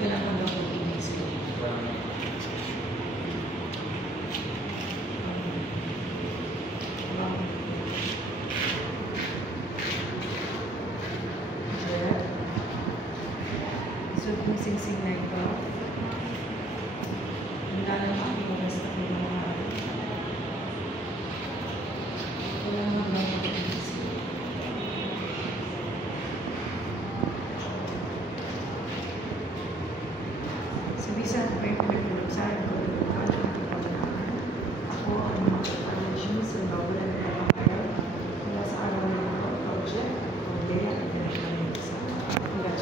kailangan ba ko i-mix ko? So, kung sing-sing na ito, hindi na lang makikiwas na ito mga kailangan ba ko i-mix ko? Bisa may pinagsasabi ko ako ang mga sa Nobel and Empire mula sa araw ng mga project o Dea International sa congratulations.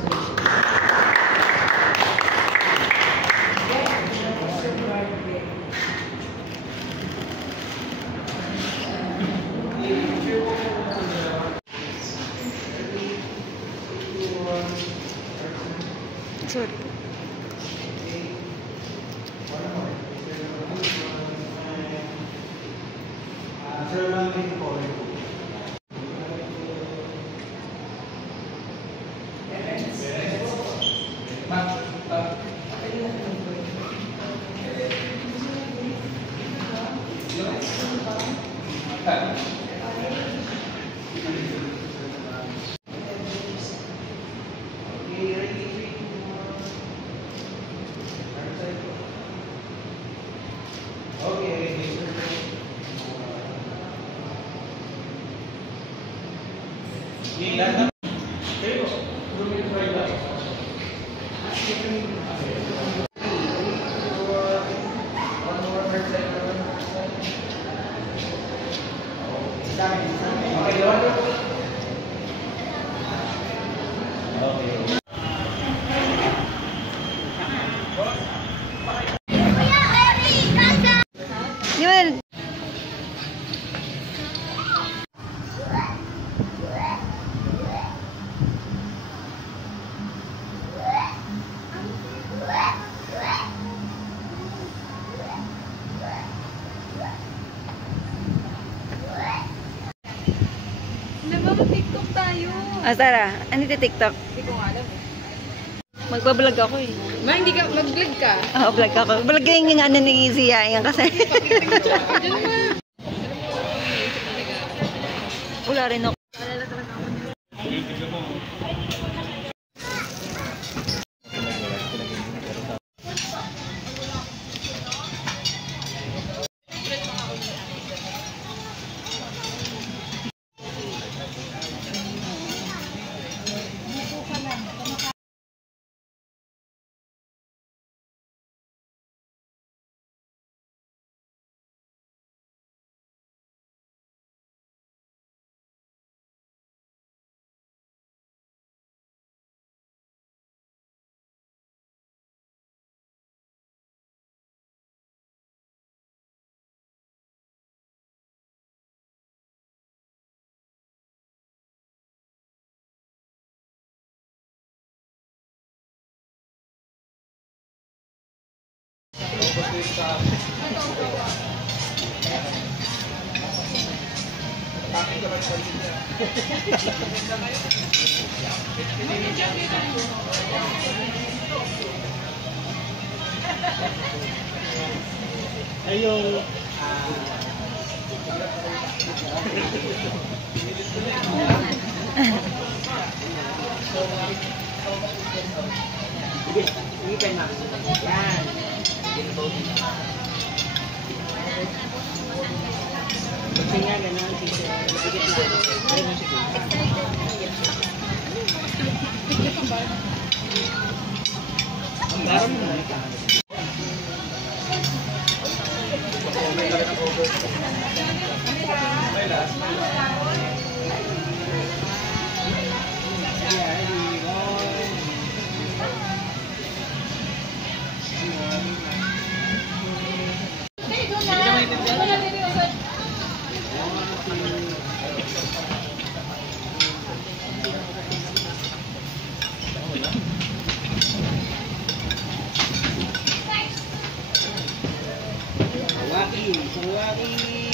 Sorry. Mag-TikTok tayo. Sara, ano yung TikTok? Hindi ko nga alam eh. Magbablog ako eh. Ma, hindi ka, mag-vlog ka? Oo, vlog ako. Vlog yung ano ni Zia yan kasi. Diyan ma. Wala rin ako. Ayong Sige kayo na. Yan. Kasi nga gano'n, teacher. Bigit na. Ayun si Kuya. Ang darang mo na.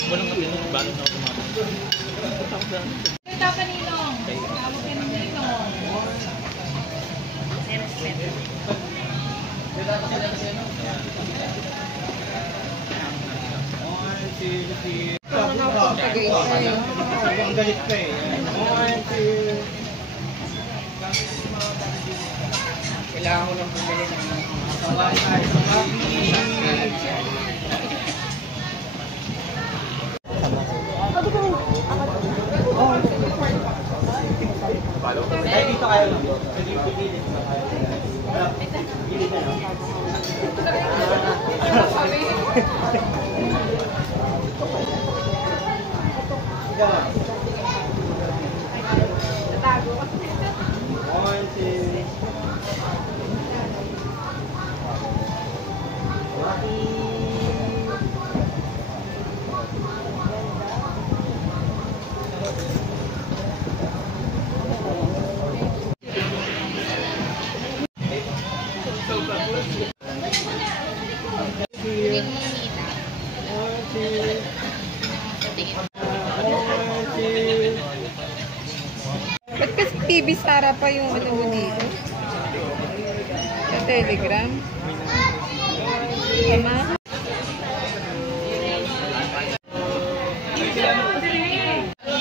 Walang kapitong balon na automatic. Ito ka ninong. Tawag ka ng ninong. Ang galit ka eh. Kailangan ko lang bumili ng ay, dito kayo lang. Ba't kasi TV Sara pa yung ano mo dito? Sa Telegram? Ama?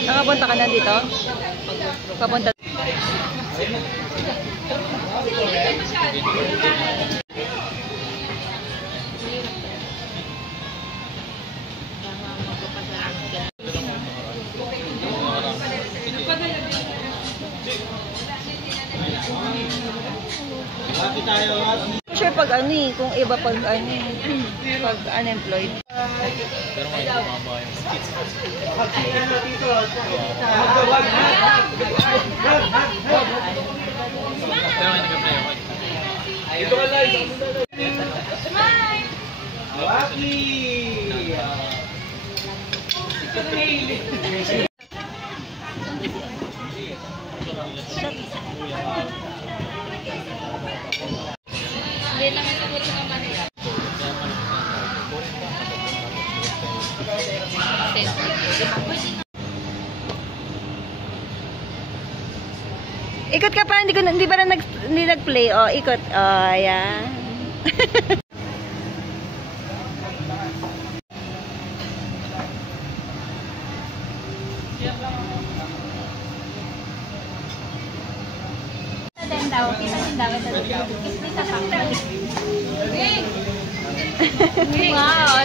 Nakapunta ka na dito? Papunta. Sure pag ano eh, kung iba pag ano eh, pag unemployed. Pero ngayon bumaba yung skits. Pero ngayon nag-apply ako. Ito ka live. Waki! Hindi lang ito mo rin naman. Ikot ka pa, hindi ba na hindi nag-play? Oh, ikot. Oh, ayan. Wow,